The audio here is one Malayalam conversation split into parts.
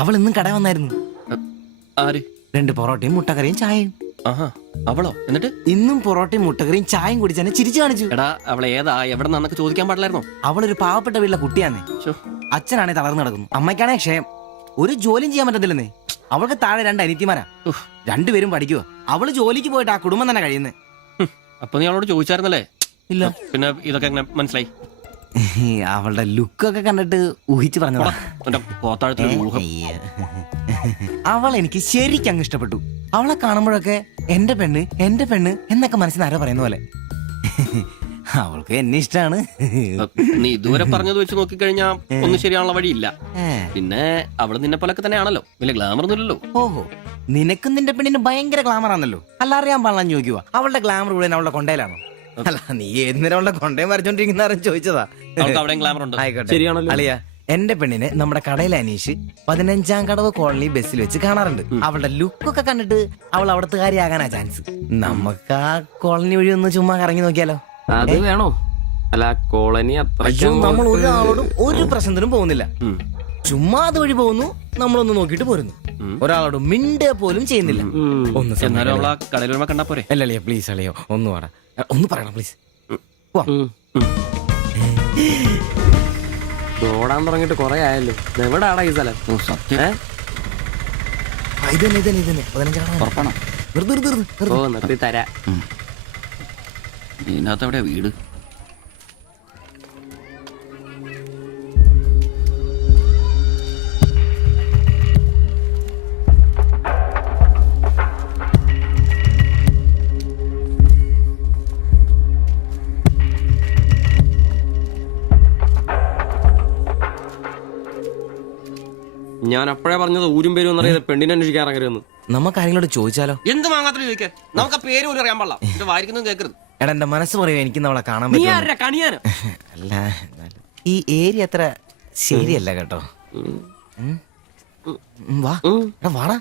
അവൾ ഇന്നും കട വന്നായിരുന്നു. ആര്? 2 പൊറോട്ടയും മുട്ടക്കറിയും ചായയും. അവളോ? എന്നിട്ട് ഇന്നും പൊറോട്ടയും മുട്ടക്കറിയും ചായയും കുടിച്ചെന്നെ ചിരിച്ചു കാണിച്ചു. എടാ, അവളെ ഏതാ എവിടെ നിന്നൊക്കെ ചോദിക്കാൻ പാടില്ലായിരുന്നോ? അവളൊരു പാവപ്പെട്ട വീട്ടിലെ കുട്ടിയാന്നേ. അച്ഛനാണെ തളർന്നു കിടക്കുന്നു, അമ്മയ്ക്കാണെ ക്ഷയം. ഒരു ജോലിയും ചെയ്യാൻ പറ്റത്തില്ലെന്നേ. അവൾക്ക് താഴെ 2 അനിയത്തിമാരാ. 2 പേരും പഠിക്കുക. അവള് ജോലിക്ക് പോയിട്ട് ആ കുടുംബം തന്നെ കഴിയുന്നേ. അപ്പൊ നീ അവളോട് ചോദിച്ചായിരുന്നല്ലേ? ഇല്ല. പിന്നെ ഇതൊക്കെ എങ്ങനെ മനസ്സിലായി? അവളുടെ ലുക്കൊക്കെ കണ്ടിട്ട് ഊഹിച്ചു പറഞ്ഞതാ. അവൾ എനിക്ക് ശരിക്കും അങ്ങ് ഇഷ്ടപ്പെട്ടു. അവളെ കാണുമ്പോഴൊക്കെ എന്റെ പെണ്ണ് എന്നൊക്കെ മനസ്സിൽ ആരോ പറയുന്ന പോലെ. അവൾക്ക് എന്നെ ഇഷ്ടാണ്. നീ ഇതുവരെ പറഞ്ഞത് വെച്ച് നോക്കിക്കഴിഞ്ഞാ ഒന്നും ശരിയാണുള്ള വഴിയില്ല. പിന്നെ അവള് നിന്നെ പോലൊക്കെ തന്നെയാണല്ലോ, വലിയ ഗ്ലാമർ ഒന്നുമില്ലല്ലോ. ഓഹോ, നിനക്കും നിന്റെ പെണ്ണിന് ഭയങ്കര ഗ്ലാമർ ആണല്ലോ. അല്ല, അറിയാൻ പാടില്ല ചോദിക്കുക. അവളുടെ ഗ്ലാമർ മുഴുവൻ അവളുടെ കൊണ്ടയിലാണോ? അല്ല, നീ ഏതിനേരം അവളുടെ കൊണ്ടയും വരച്ചോണ്ടിരിക്കുന്ന ചോദിച്ചതാ. ശരിയാണല്ലോ അളിയ, എന്റെ പെണ്ണിനെ നമ്മുടെ കടയിലെ അനീഷ് 15-ാം കടവ് കോളനി ബസ്സിൽ വെച്ച് കാണാറുണ്ട്. അവളുടെ ലുക്കൊക്കെ കണ്ടിട്ട് അവൾ അവിടുത്തെ കാര്യമാകാനാ ചാൻസ്. നമുക്ക് ആ കോളനി വഴി ഒന്ന് ചുമ്മാ കറങ്ങി നോക്കിയാലോ? അത് വേണോ? അല്ല, കോളനി നമ്മൾ ഒരാളോടും ഒരു പ്രശ്നത്തിനും പോകുന്നില്ല. ചുമ്മാ അത് വഴി പോകുന്നു, നമ്മളൊന്ന് നോക്കിട്ട് പോരുന്നു. ഒരാളോട് മിണ്ടേ പോലും ചെയ്യുന്നില്ല. അല്ലളിയ, പ്ലീസ് അളിയോ, ഒന്ന് വാടാ, ഒന്ന് പറയണം പ്ലീസ്. ഓടാൻ തുടങ്ങിട്ട് കൊറേ ആയല്ലോ. എവിടാടാ ഈ സ്ഥലം? നിർത്തി തരാ. ഇതിനകത്ത് എവിടെയാ വീട്? ഞാൻ അപ്പോഴേ പറഞ്ഞത് ഊരും പേരും എന്നറിയാതെ പെണ്ണിനെ അന്വേഷിക്കാൻ ഇറങ്ങരുതെന്ന്. നമുക്ക് ആരെങ്കിലും ചോദിച്ചാലോ? എന്ത് വാങ്ങാത്ത ചോദിക്കാൻ? നമുക്ക് ആ പേര് പോലും അറിയാൻ പാടില്ല. വായിക്കുന്നത് കേൾക്കരുത്. എടാ, എന്റെ മനസ്സ് പറയുക, എനിക്ക് നമ്മളെ കാണാൻ പറ്റും. അല്ല, ഈ ഏരിയ അത്ര ശരിയല്ല കേട്ടോ. വാ, വാടാ.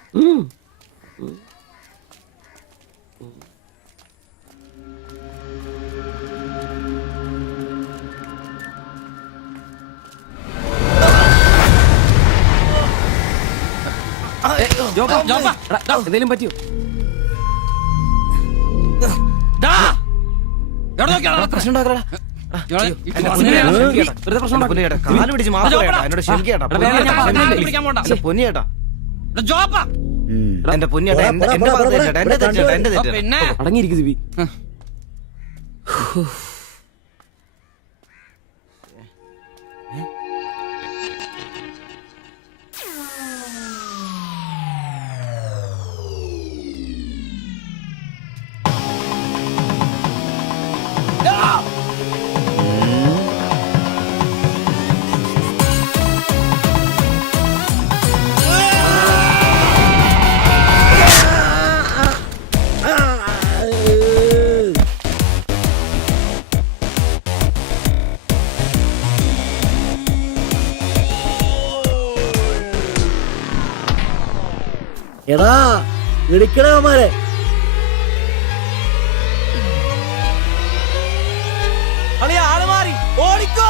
എന്തെങ്കിലും പറ്റിയോ? അടങ്ങിയിരിക്കും സിബി. എടാ, ഇടിക്കണമാരെ ആള് മാറി. ഓടിക്കോ,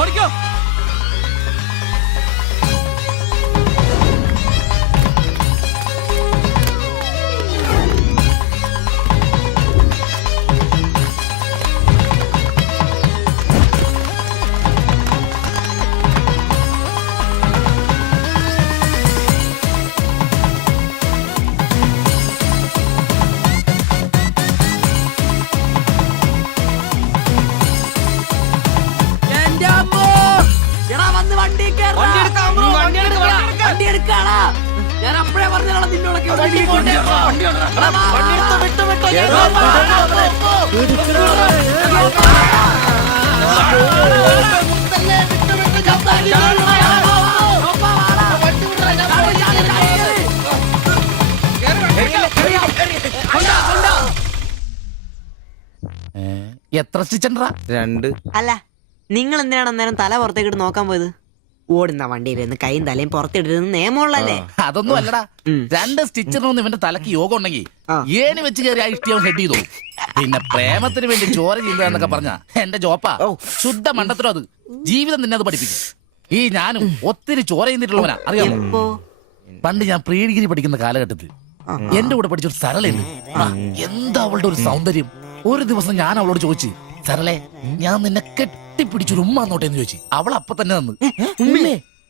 ഓടിക്കോ. ഞാൻ അപ്പഴേ പറഞ്ഞാണ് നിന്നോടൊക്കെ. എത്ര സ്റ്റിച്ചണ്ടാ? 2. അല്ല, നിങ്ങൾ എന്തിനാണ് അന്നേരം തല പുറത്തേക്കിട്ട് നോക്കാൻ പോയത്? ഓടുന്ന വണ്ടിയിലിരുന്ന് കൈയും തലയും പുറത്തിട്ടിരുന്ന് നിയമമുള്ളല്ലേ? അതൊന്നും അല്ലടാ. 2 സ്റ്റിച്ചിനൊന്നും ഇവന്റെ തലക്ക് യോഗം ഉണ്ടെങ്കിൽ ഏണി വെച്ച് കയറി ആ ഇഷ്ടിയം ഹെഡ് ചെയ്തു. പിന്നെ പ്രേമത്തിന് വേണ്ടി ചോര ചെയ്യുന്നതെന്നൊക്കെ പറഞ്ഞ എന്റെ ജോപ്പാ ശുദ്ധ മണ്ടത്തിലും അത്. ജീവിതം നിന്നെ അത് പഠിപ്പിക്കും. ഈ ഞാനും ഒത്തിരി ചോര ചെയ്യുന്നിട്ടുള്ളവനാ, അറിയാമോ? പണ്ട് ഞാൻ പ്രീ ഡിഗ്രി പഠിക്കുന്ന കാലഘട്ടത്തിൽ എന്റെ കൂടെ പഠിച്ചൊരു സരളയുണ്ട്. എന്താ അവളുടെ ഒരു സൗന്ദര്യം. ഒരു ദിവസം ഞാൻ അവളോട് ചോദിച്ചു, സരളെ ഞാൻ നിന്നെ കെട്ടിപ്പിടിച്ചൊരു ഉമ്മ എന്നോട്ടെ എന്ന് ചോദിച്ചു. അവൾ അപ്പൊ തന്നെ തന്നു.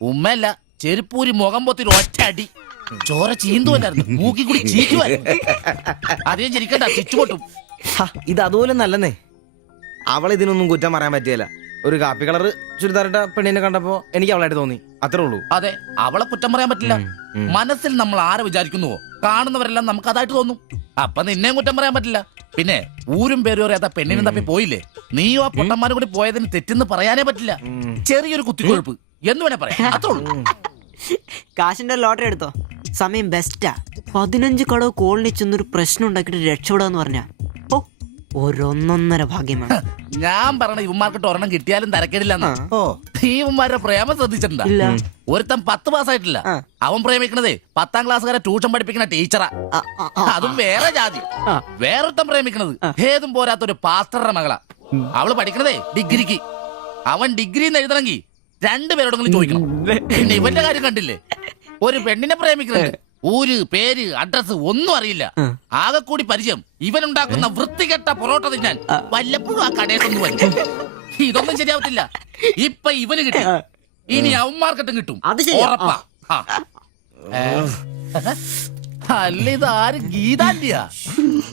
ഉമ്മയല്ല, ചെരുപ്പൂരി മുഖം പൊത്തിൽ ഒറ്റ അടി. ചോര ചീന്തുവല്ലായിരുന്നു, മൂക്കി കൂടി ചീറ്റുമായിരുന്നു. അധികം ചിരിക്കണ്ട, ചുറ്റുപൊട്ടും. ഇത് അതുപോലെ നല്ലെന്നേ. അവൾ ഇതിനൊന്നും കുറ്റം പറയാൻ പറ്റിയല്ല. ഒരു കാപ്പി കളർ ചുരിദാറിട്ട പെണ്ണിനെ കണ്ടപ്പോ എനിക്ക് അവളായിട്ട് തോന്നി, അത്രേ ഉള്ളൂ. അതെ, അവളെ കുറ്റം പറയാൻ പറ്റില്ല. മനസ്സിൽ നമ്മൾ ആരെ വിചാരിക്കുന്നുവോ കാണുന്നവരെല്ലാം നമുക്ക് അതായിട്ട് തോന്നും. അപ്പൊ നിന്നെയും കുറ്റം പറയാൻ പറ്റില്ല. പിന്നെ ഊരും പേരും അറിയാത്ത പെണ്ണിനും തപ്പി പോയില്ലേ, നീയോ ആ പൊട്ടന്മാരും കൂടി പോയതിന് തെറ്റെന്ന് പറയാനേ പറ്റില്ല. ചെറിയൊരു കുത്തിക്കൊഴുപ്പ് എന്ന് വേണേ പറയാം, അത്രേ ഉള്ളൂ. കാശിന്റെ ലോട്ടറി എടുത്തോ, സമയം ബെസ്റ്റാ. 15 കടവ് കോളനി ചെന്നൊരു പ്രശ്നം ഉണ്ടാക്കിയിട്ട് രക്ഷപ്പെടാന്ന് പറഞ്ഞ ഒരൊന്നൊന്നര ഭാഗ്യമാണ്. ഞാൻ പറഞ്ഞ ഇവന്മാർക്കിട്ട് ഒരെണ്ണം കിട്ടിയാലും തരക്കേടില്ലെന്നാ. ഈ ഇവന്മാരുടെ പ്രേമം ശ്രദ്ധിച്ചിട്ടുണ്ടാ? ഒരുത്തൻ 10 പാസ്സായിട്ടില്ല. അവൻ പ്രേമിക്കണതേ 10ാം ക്ലാസ്സുകാരെ ട്യൂഷൻ പഠിപ്പിക്കുന്ന ടീച്ചറാ. അതും വേറെ ജാതി. വേറൊരുത്തൻ പ്രേമിക്കണത് ഏതും പോരാത്ത ഒരു പാസ്റ്ററുടെ മകളാ. അവള് പഠിക്കണതേ ഡിഗ്രിക്ക്. അവൻ ഡിഗ്രി എഴുതണമെങ്കിൽ 2 പേരോടെങ്കിലും ചോദിക്കണം. പിന്നെ ഇവന്റെ കാര്യം കണ്ടില്ലേ, ഒരു പെണ്ണിനെ പ്രേമിക്കുന്നത് ഊര് പേര് അഡ്രസ് ഒന്നും അറിയില്ല. ആകെ കൂടി പരിചയം ഇവനുണ്ടാക്കുന്ന വൃത്തികെട്ട പൊറോട്ട തിന്നാൻ വല്ലപ്പോഴും ആ കടയിലൊന്നും വരും. ഇതൊന്നും ശരിയാവത്തില്ല. ഇപ്പൊ ഇവന് കിട്ടി, ഇനി അവന്മാർക്കിട്ടും കിട്ടും, ഉറപ്പാ. അല്ല, ഇതാര് ഗീതാന്റിയാ?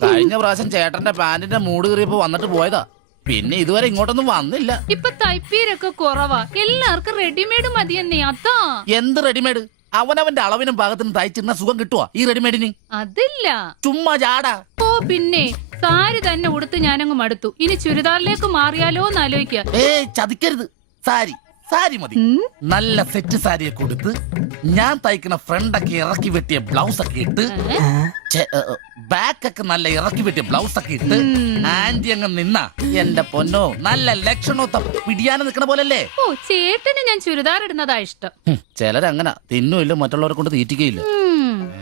കഴിഞ്ഞ പ്രാവശ്യം ചേട്ടന്റെ പാന്റിന്റെ മൂട് കയറിയപ്പോ വന്നിട്ട് പോയതാ. പിന്നെ ഇതുവരെ ഇങ്ങോട്ടൊന്നും വന്നില്ല. ഇപ്പൊ തയ്പ്പീരൊക്കെ കുറവാ, എല്ലാവർക്കും റെഡിമെയ്ഡ് മതിയെന്നേ. അതാ. എന്ത് റെഡിമെയ്ഡ്? അവനവന്റെ അളവിനും പാകത്തിനും തയ്ച്ചിരുന്ന സുഖം കിട്ടുവാ ഈ റെഡിമെയ്ഡിന്? അതില്ല, ചുമ്മാ ജാടാ. ഓ പിന്നെ സാരി തന്നെ ഉടുത്ത് ഞാനങ്ങ് മടുത്തു. ഇനി ചുരിദാറിലേക്ക് മാറിയാലോ എന്ന് ആലോചിക്കുക. ചതിക്കരുത്. സാരി സാരി മതി. നല്ല സെറ്റ് സാരിയൊക്കെ കൊടുത്ത് ഞാൻ തയ്ക്കുന്ന ഫ്രണ്ടൊക്കെ ഇറക്കി വെട്ടിയ ബ്ലൗസ് ഒക്കെ ഇട്ട്, ബാക്കൊക്കെ നല്ല ഇറക്കി വെട്ടിയ ബ്ലൗസ് ഒക്കെ ഇട്ട് ആന്റി അങ്ങ് നിന്നാ എന്റെ പൊന്നോ നല്ല ലക്ഷണോ പിടിയാനും നിക്കണ പോലല്ലേ. ഓ, ചേട്ടന് ഞാൻ ചുരിദാർ ഇടുന്നതാ ഇഷ്ടം. ചിലരങ്ങനെ തിന്നുമില്ല, മറ്റുള്ളവരെ കൊണ്ട് തീറ്റിക്കയില്ല.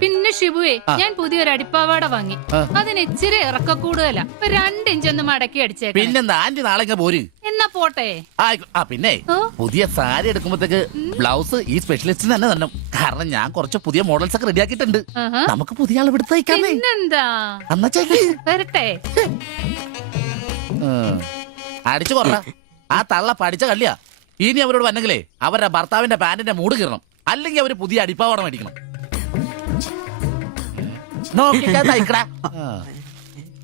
പിന്നെ ഷിബുവേ, ഞാൻ പുതിയൊരു അടിപ്പാവാട വാങ്ങി. അതിന് ഇച്ചിരി ഇറക്ക കൂടുതലാ. 2 ഇഞ്ച് ഒന്ന് മടക്കി അടിച്ചേക്കാം. പിന്നെന്താ, ആന്റി നാളെ പോര്. എന്നാ പോട്ടെ. പിന്നെ പുതിയ സാരി എടുക്കുമ്പോഴത്തേക്ക് ബ്ലൗസ് ഈ സ്പെഷ്യലിസ്റ്റിന് തന്നെ തന്നെ. കാരണം ഞാൻ കുറച്ച് പുതിയ മോഡൽസ് ഒക്കെ റെഡിയാക്കിയിട്ടുണ്ട്. നമുക്ക് പുതിയ ആൾ എടുത്ത് തയ്ക്കാമേ. പിന്നെന്താ, വരട്ടെ. അടിച്ചു കൊറ. ആ തള്ള പഠിച്ച കള്ളിയാ. ഇനി അവരോട് വന്നെങ്കിലേ അവരുടെ ഭർത്താവിന്റെ പാന്റിന്റെ മൂട് കീറണം, അല്ലെങ്കിൽ അവര് പുതിയ അടിപ്പാവട മേടിക്കണം. നോക്കിക്കാ തയ്ക്കടാ.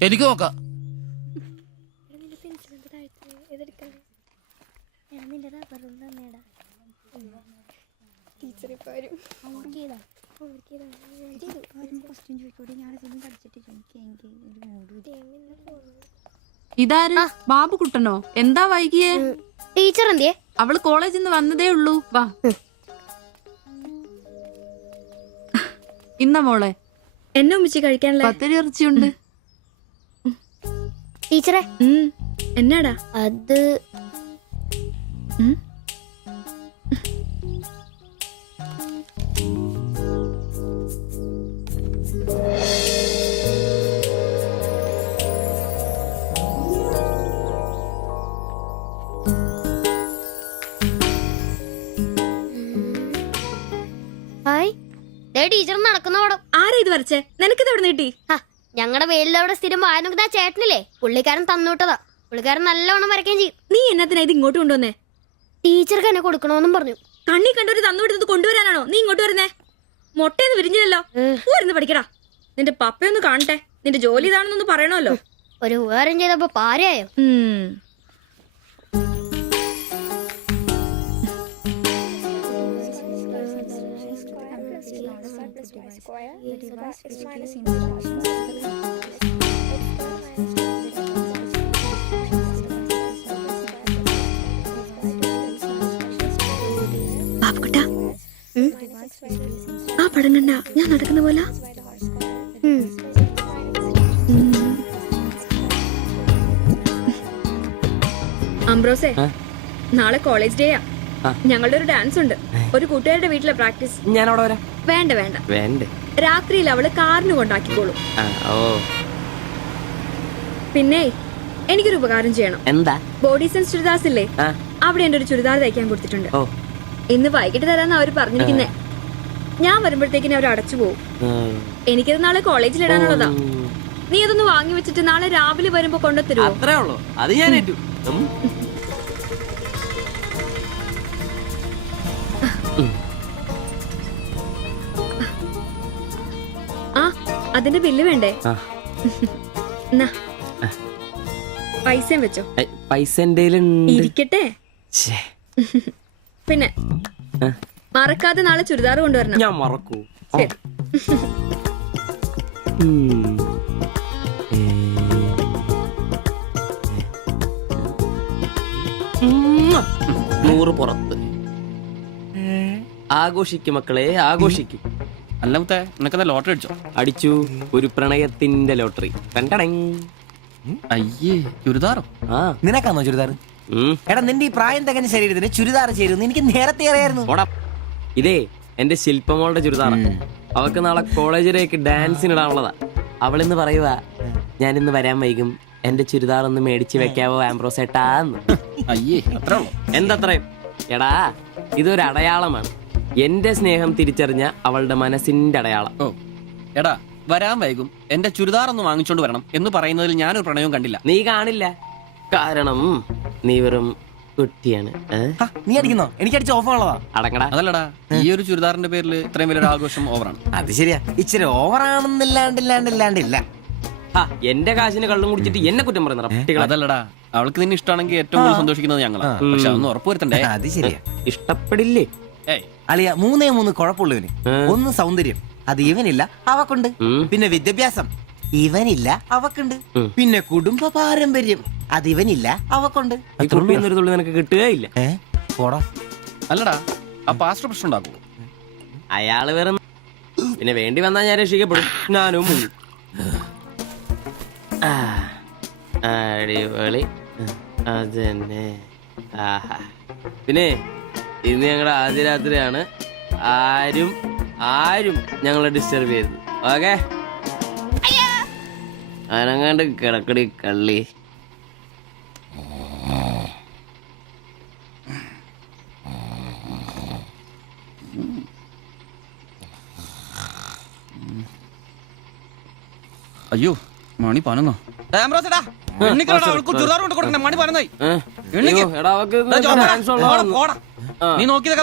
എനിക്ക് നോക്കാം. ഇതാര്? ബാബുക്കുട്ടനോ? എന്താ വൈകിയേ? ടീച്ചർ എന്തിയെ? അവള് കോളേജിൽ നിന്ന് വന്നതേ ഉള്ളൂ. വാ. ഇന്ന മോളെ എന്നെ ഉമ്മിച്ച് കഴിക്കാനുള്ള പത്തിരി ഇറച്ചിയുണ്ട്. ടീച്ചറെ എന്നാടാ അത്? ടീച്ചർ നടക്കുന്ന പടം. ആരാ ഇത് വരച്ചേ? നിനക്കിത് എവിടെ നീട്ടി? ഞങ്ങളുടെ വെയിലവിടെ സ്ഥിരം വായനക്ക് ആ ചേട്ടനില്ലേ, പുള്ളിക്കാരൻ തന്നുവിട്ടതാ. പുള്ളിക്കാരൻ നല്ലോണം വരയ്ക്കുകയും ചെയ്യും. നീ എന്നത്തിനാ ഇത് ഇങ്ങോട്ട് കൊണ്ടുവന്നേ? ടീച്ചർക്ക് എന്നെ കൊടുക്കണോന്നും പറഞ്ഞു. കണ്ണി കണ്ടൊരു തന്നുവിടുന്നത് കൊണ്ടുവരാനാണോ നീ ഇങ്ങോട്ട് വരുന്നേ? മൊട്ടയൊന്നും വിരിഞ്ഞില്ലല്ലോ. പോരുന്ന് പഠിക്കടാ. നിന്റെ പപ്പയൊന്ന് കാണട്ടെ. നിന്റെ ജോലി ഇതാണെന്നൊന്ന് പറയണമല്ലോ. ഒരു ഉപകാരം ചെയ്തപ്പോ പാരയായോ? ബാബുക്കുട്ടാ, ആ പടം കണ്ട ഞാൻ നടക്കുന്ന പോലെ? അംബ്രോസേ, നാളെ കോളേജ് ഡേയാ. ഞങ്ങളുടെ ഒരു ഡാൻസ് ഉണ്ട്. ഒരു കൂട്ടുകാരുടെ വീട്ടിലെ പ്രാക്ടീസ്. ഞാൻ അവിടെ വരാം. വേണ്ട വേണ്ട, വേണ്ടേ? രാത്രിയിൽ അവള് കാറിന് കൊണ്ടാക്കിക്കോളും. ഓ പിന്നെ എനിക്കൊരു ഉപകാരം ചെയ്യണം. എന്താ? ബോഡി സെൻസ് ചുരിദാർസ് ഇല്ലേ, അവിടെ എന്റെ ഒരു ചുരിദാർ തയ്ക്കാൻ കൊടുത്തിട്ടുണ്ട്. ഇന്ന് വൈകിട്ട് തരാന്ന് അവര് പറഞ്ഞിരിക്കുന്നേ. ഞാൻ വരുമ്പോഴത്തേക്കിന് അവർ അടച്ചു പോകും. എനിക്കത് നാളെ കോളേജിൽ ഇടാനുള്ളതാ. നീ അതൊന്ന് വാങ്ങി വെച്ചിട്ട് നാളെ രാവിലെ വരുമ്പോ കൊണ്ടുത്തരുമോ? അത്രേ ഉള്ളൂ, അത് ഞാൻ ഏറ്റു. ആ, അതിന്റെ ബില്ല് വേണ്ടേ? എന്നാ പൈസയും വെച്ചോ. പൈസ ഇരിക്കട്ടെ. പിന്നെ മറക്കാതെ നാളെ ചുരിദാർ കൊണ്ടുവരണം. ഞാൻ മറക്കൂ. ശരി. നൂറ് പുറത്ത്. ആഘോഷിക്കും മക്കളെ, ആഘോഷിക്കും. അല്ല മുത്തേ, നിനക്കെന്താ ലോട്ടറി അടിച്ചോ? അടിച്ചു, ഒരു പ്രണയത്തിന്റെ ലോട്ടറി. അയ്യേ, ചുരിദാറോ? നിനക്കാന്നോ ചുരിദാർ? എടാ നിന്റെ ഈ പ്രായം തികഞ്ഞ ശരീരത്തിന് ചുരിദാർ ചേരുന്നു എനിക്ക് നേരത്തെ അറിയായിരുന്നു. ഇതേ എന്റെ ശില്പമോളുടെ ചുരിദാറ. അവക്ക് നാളെ കോളേജിലേക്ക് ഡാൻസിനിടാനുള്ളതാ. അവളിന്ന് പറയുക, ഞാനിന്ന് വരാൻ വൈകും, എന്റെ ചുരിദാർ ഒന്ന് മേടിച്ച് വെക്കാവോ ആംബ്രോസേട്ടാന്ന്. അയ്യേ, അത്രേ ഉള്ളൂ. എന്തത്രയും? എടാ ഇതൊരു അടയാളമാണ്. എന്റെ സ്നേഹം തിരിച്ചറിഞ്ഞ അവളുടെ മനസ്സിന്റെ അടയാളം. ഓ എടാ, വരാൻ വൈകും, എന്റെ ചുരിദാർ ഒന്ന് വാങ്ങിച്ചോണ്ട് വരണം എന്ന് പറയുന്നതിൽ ഞാനൊരു പ്രണയവും കണ്ടില്ല. നീ കാണില്ല, കാരണം നീ വെറും കുട്ടിയാണ്. നീ അടിക്കുന്നോ? എനിക്ക് അടിച്ച ഓഫറുള്ളതാ. അടങ്ങടാ. അതല്ലടാ, ഈ ഒരു ചുരിദാറിന്റെ പേരിൽ ഇത്രയും വലിയൊരു ആഘോഷം ഓവറാണ്. അത് ശരിയാ, ഇച്ചിരി ഓവറാണെന്നില്ലാണ്ടില്ല. എന്റെ കാശിന് കള്ളും കുടിച്ചിട്ട് എന്നെ കുറ്റം പറയുന്ന. അതല്ലടാ, അവൾക്ക് നിന്നെ ഇഷ്ടമാണെങ്കിൽ ഏറ്റവും കൂടുതൽ സന്തോഷിക്കുന്നത് ഞങ്ങളാ. പക്ഷെ അതൊന്നും ഉറപ്പുവരുത്തണ്ടേ. അത് ശരിയാ. ഇഷ്ടപ്പെടില്ലേ? അളിയ 3 കുഴപ്പമുള്ളവന്. ഒന്ന് സൗന്ദര്യം, അത് ഇവനില്ല അവക്കുണ്ട്. പിന്നെ വിദ്യാഭ്യാസം, ഇവനില്ല അവക്കുണ്ട്. പിന്നെ കുടുംബ പാരമ്പര്യം, അത് ഇവനില്ല അവക്കുണ്ട്. ഒരു തുള്ളി നിനക്ക് കിട്ടുകയില്ല. അല്ലടാ, ആ പാസ്റ്റർ പ്രശ്നം ഉണ്ടാക്കുമോ? അയാള് വേറെ. പിന്നെ വേണ്ടി വന്നാ ഞാൻ രക്ഷിക്കപ്പെടും. ഞാനും അടിപൊളി. അതന്നെ. പിന്നെ ഇന്ന് ഞങ്ങളുടെ ആദ്യ രാത്രിയാണ്. ആരും ഞങ്ങളെ ഡിസ്റ്റർബ് ചെയ്യരുത്. ഓക്കെ? അനങ്ങാണ്ട് കിടക്കടി കള്ളി. അയ്യോ, മണി 11. നീ നോക്കിയതൊക്കെ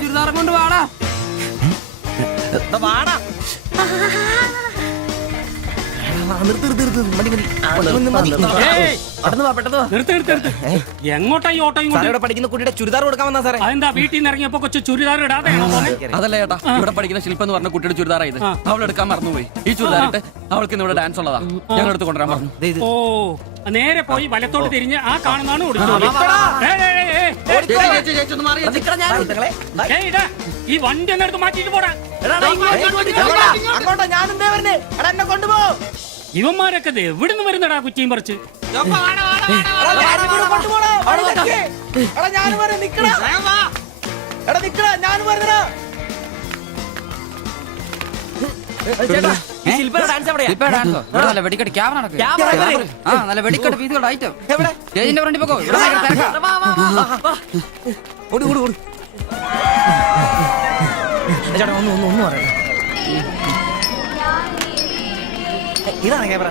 ചുരിദാറും കൊണ്ട് വാടാ. എങ്ങോട്ടാ ഈ ഓട്ടോ? പഠിക്കുന്ന കുട്ടിയുടെ ചുരിദാർ കൊടുക്കാൻ വന്നാ സാറേ. അതെന്താ വീട്ടിൽ നിന്ന് ഇറങ്ങിയപ്പോ കൊച്ചു ചുരിദാർ ഇടാതെ? അതല്ല ചേട്ടാ, ഇവിടെ പഠിക്കുന്ന ശില്പം എന്ന് പറഞ്ഞ കുട്ടിയുടെ ചുരിദാറായത്. അവൾ എടുക്കാൻ മറന്നുപോയി. ഈ ചുരിദാറിട്ട് അവൾക്ക് ഇന്ന് ഇവിടെ ഡാൻസ് ഉള്ളതാ. ഞങ്ങൾ എടുത്ത് കൊണ്ടുവരാൻ പറഞ്ഞു. ഓ, നേരെ പോയി വലത്തോട്ട് തിരിഞ്ഞ് ആ കാണുന്നതാണ് ഈ വണ്ടി എന്നെടുത്ത് മാറ്റിട്ട് പോടാ. ഇവന്മാരൊക്കെ എവിടുന്ന് വരുന്നടാ കുറ്റിയും പറിച്ച്? വെടിക്കെട്ട് ക്യാമറ നല്ല വെടിക്കെട്ട് പീസുകളുടെ ഐറ്റം സ്റ്റേജിന്റെ ഫ്രണ്ടിൽ പോകോ. ഒന്നും പറയണം. ഇതാണ് ക്യാമറ.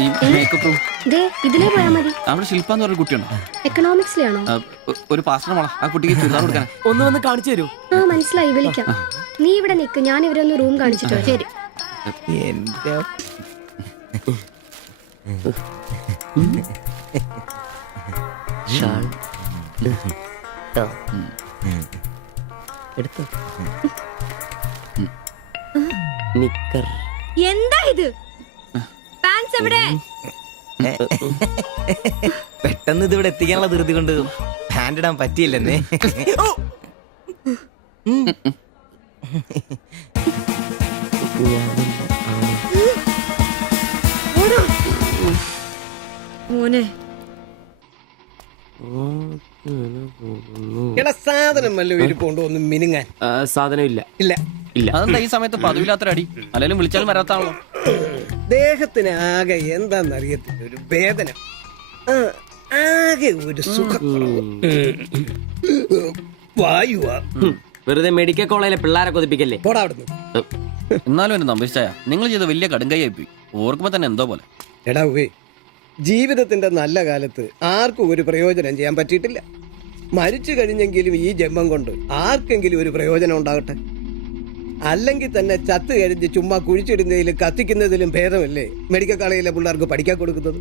ഈ മേക്കപ്പ് റൂം ഇതിലേ പോയാ മതി. അവിടെ ശില്പ എന്ന് പറഞ്ഞ കുട്ടിയുണ്ടോ? എക്കണോമിക്സിലാണോ? ഒരു പാസ്റ്റർ മോളാ. ആ കുട്ടിക്ക് ചുരിദാർ കൊടുക്കാൻ ഒന്ന് വന്ന് കാണിച്ചു തരൂ. ആ, മനസ്സിലായി, വിളിക്കാം. നീ ഇവിടെ നിക്ക്, ഞാൻ ഇവരൊന്ന് റൂം കാണിച്ചിട്ടോ. ശരി. എന്റെ എന്താ ഇത്? പാൻസ് എവിടെ? പെട്ടെന്ന് ഇതിവിടെ എത്തിക്കാനുള്ള ധൃതി കൊണ്ട് ഹാൻഡ് ഇടാൻ പറ്റിയില്ലെന്നേ. മോനെ. സാധനം വല്ല ഇരിപ്പുണ്ടോ ഒന്ന് മിനുങ്ങാൻ? സാധനം ഇല്ല. ഇല്ല. ഇല്ല. അതെന്താ ഈ സമയത്ത് പതിവില്ലാത്തൊരടി? അല്ലെങ്കിലും വിളിച്ചാലും വരാത്താണല്ലോ. ദേഹത്തിന് ആകെ എന്താന്നറിയത്തില്ല, ഒരു വേദന, ആകെ ഒരു സുഖം, വായുവാ. വെറുതെ മെഡിക്കൽ കോളേജിലെ പിള്ളേരെ കൊതിപ്പിക്കല്ലേ. പോടാ അവിടുന്ന്. എന്നാലും എന്നെ നമ്പിച്ചായ നിങ്ങൾ ചെയ്ത വലിയ കടുങ്കൈയായി പോയി. ഓർക്കുമ്പോ തന്നെ എന്തോ പോലെ. എടാ ഉവേ, ജീവിതത്തിന്റെ നല്ല കാലത്ത് ആർക്കും ഒരു പ്രയോജനം ചെയ്യാൻ പറ്റിയിട്ടില്ല. മരിച്ചു കഴിഞ്ഞെങ്കിലും ഈ ജന്മം കൊണ്ട് ആർക്കെങ്കിലും ഒരു പ്രയോജനം ഉണ്ടാകട്ടെ. അല്ലെങ്കിൽ തന്നെ ചത്ത് കഴിഞ്ഞ് ചുമ്മാ കുഴിച്ചിടുന്നതിലും കത്തിക്കുന്നതിലും ഭേദമല്ലേ മെഡിക്കൽ കോളേജിലെ പിള്ളേർക്ക് പഠിക്കാൻ കൊടുക്കുന്നത്.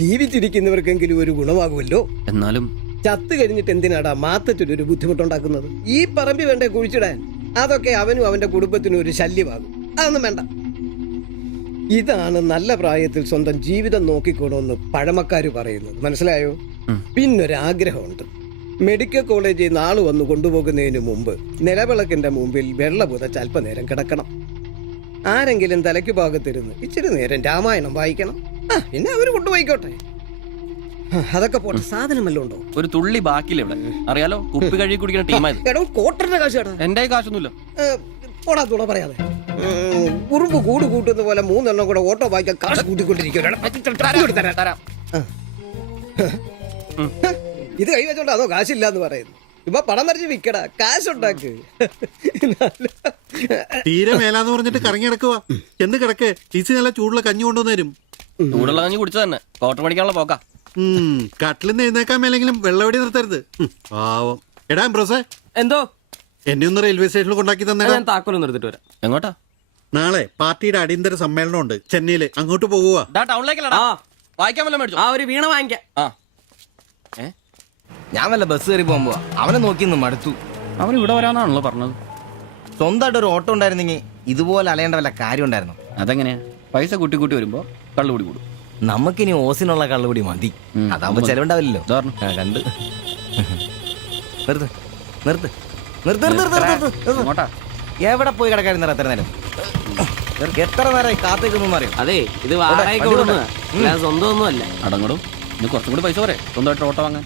ജീവിച്ചിരിക്കുന്നവർക്കെങ്കിലും ഒരു ഗുണമാകുമല്ലോ. എന്നാലും ചത്ത് കഴിഞ്ഞിട്ട് എന്തിനാടാ മാത്തത്തിനൊരു ബുദ്ധിമുട്ടുണ്ടാക്കുന്നത്? ഈ പറമ്പി വേണ്ടേ കുഴിച്ചിടാൻ? അതൊക്കെ അവനും അവന്റെ കുടുംബത്തിനും ഒരു ശല്യമാകും. അതൊന്നും വേണ്ട. ഇതാണ് നല്ല പ്രായത്തിൽ സ്വന്തം ജീവിതം നോക്കിക്കോണമെന്ന് പഴമക്കാര് പറയുന്നത്, മനസ്സിലായോ? പിന്നൊരാഗ്രഹമുണ്ട്. മെഡിക്കൽ കോളേജിൽ നാള് വന്ന് കൊണ്ടുപോകുന്നതിന് മുമ്പ് നിലവിളക്കിന്റെ മുമ്പിൽ വെള്ള പുതച്ച് അല്പനേരം കിടക്കണം. ആരെങ്കിലും തലയ്ക്ക് ഭാഗത്തിരുന്ന് ഇച്ചിരി നേരം രാമായണം വായിക്കണം. പിന്നെ അവര് കൊണ്ടുപോയിക്കോട്ടെ. അതൊക്കെ പോട്ടെ, സാധനം വല്ലതും ഉണ്ടോ? ഒരു തുള്ളി ബാക്കിയില്ല ഇവിടെ. അറിയാലോ, കുപ്പി കഴുകി കുടിക്കുന്ന ടീമായത്. എടോ, കോട്ടറിന്റെ കാശ് കേട്ടോ. എന്റെ കാശൊന്നുമില്ല. പോടാ തുണ പറയാതെ. ഉറുമ്പ് കൂട് കൂട്ടുന്ന പോലെ 3 എണ്ണം കൂടെ ഓട്ടോ വായിക്കാൻ കാശ് കൂട്ടിക്കൊണ്ടിരിക്കും. ഇത് കൈവച്ചോണ്ട് അതോ കാശില്ലാന്ന് പറയുന്നു. ഇപ്പൊ പണം നിറച്ച് വിക്കടാ, കാശുണ്ടാക്ക്. തീരെ മേലാന്ന് പറഞ്ഞിട്ട് കറങ്ങി കിടക്കുക. എന്ത് കിടക്ക്? ടീസി നല്ല ചൂടുള്ള കഞ്ഞി കൊണ്ടുവന്നേരും. ചൂടുള്ള കഞ്ഞി കുടിച്ചു തന്നെ കോട്ടർ മേടിക്കാനുള്ള പോക്കാ. കട്ടിലിന്ന് എഴുന്നേക്കാൻ മേലെങ്കിലും വെള്ളവടി നിർത്തരുത്. പാവം. എടാ എംബ്രോസേ, എന്തോ എന്നെ ഒന്ന് റെയിൽവേ സ്റ്റേഷനിൽ കൊണ്ടാക്കി തന്നെ. ഞാൻ താക്കോലം നിർത്തിട്ട് വരാം. എങ്ങോട്ടാ? നാളെ പാർട്ടിയുടെ അടിയന്തര സമ്മേളനം ഉണ്ട് ചെന്നൈയില്. അങ്ങോട്ട് പോകുക. ടൗണിലേക്കല്ലടാ. വായിക്കാൻ വല്ല മേടിച്ചു. ആ ഒരു വീണ വാങ്ങിക്കാം. ഞാൻ വല്ല ബസ് കയറി പോകുമ്പോ അവനെ നോക്കി മടുത്തു. അവൻ ഇവിടെ വരാന്നാണല്ലോ പറഞ്ഞത്. സ്വന്തമായിട്ട് ഒരു ഓട്ടോ ഉണ്ടായിരുന്നെങ്കിൽ ഇതുപോലെ അലയേണ്ട വല്ല കാര്യം ഉണ്ടായിരുന്നു. അതെങ്ങനെയാ? പൈസ കൂട്ടി കൂട്ടി വരുമ്പോ കള്ളുകൂടി കൂടും. നമുക്കിനി ഓസിനുള്ള കള്ളുകൂടി മതി. അതാവുമ്പോ ചെലവുണ്ടാവില്ലല്ലോ. കണ്ട് നിർത്ത് നിർത്ത് നിർത്ത് നിർത്ത്. എവിടെ പോയി കിടക്കാരുന്ന എത്ര നേരം? എത്ര നേരമായി കാത്തേക്കൊന്നും അറിയാം. അതെ, ഇത് വാടകയ്ക്ക് കൊടുക്കുന്നതാ, സ്വന്തം ഒന്നും അല്ല. അടങ്ങടും. ഇനി കുറച്ചും കൂടി പൈസ പോരെ സ്വന്തമായിട്ട് ഓട്ടോ വാങ്ങാൻ.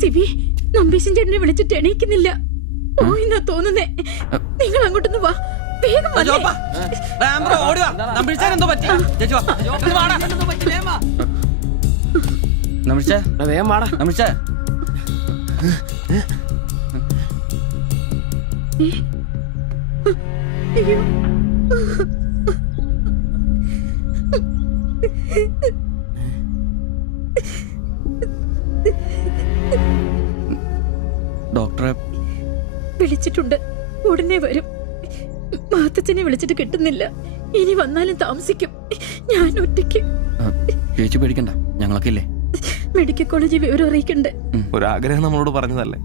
സിബി, നമ്പീശൻ ചേട്ടനെ വിളിച്ചിട്ട് എണീക്കുന്നില്ല. പോയിന്നാ തോന്നുന്നേ. നിങ്ങൾ അങ്ങോട്ടൊന്ന് വാ, വേഗം വന്നേ. അയ്യോ, ഡോക്ടറെ വിളിച്ചിട്ടുണ്ട്, ഉടനെ വരും. മാത്തച്ഛനെ വിളിച്ചിട്ട് കിട്ടുന്നില്ല. ഇനി വന്നാലും താമസിക്കും. ഞാൻ ഒറ്റയ്ക്ക്. ചേച്ചി പേടിക്കണ്ട, ഞങ്ങളൊക്കെ ഇല്ലേ. മെഡിക്കൽ കോളേജിൽ വിവരം അറിയിക്കണ്ടേ? ഒരാഗ്രഹം നമ്മളോട് പറഞ്ഞതല്ലേ,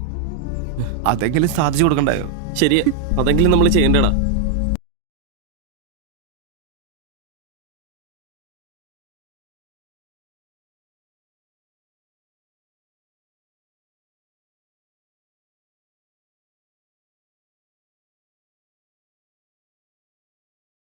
അതെങ്കിലും സാധിച്ചു കൊടുക്കണ്ടായോ? ശരിയാ, അതെങ്കിലും നമ്മൾ ചെയ്യണ്ടടാ.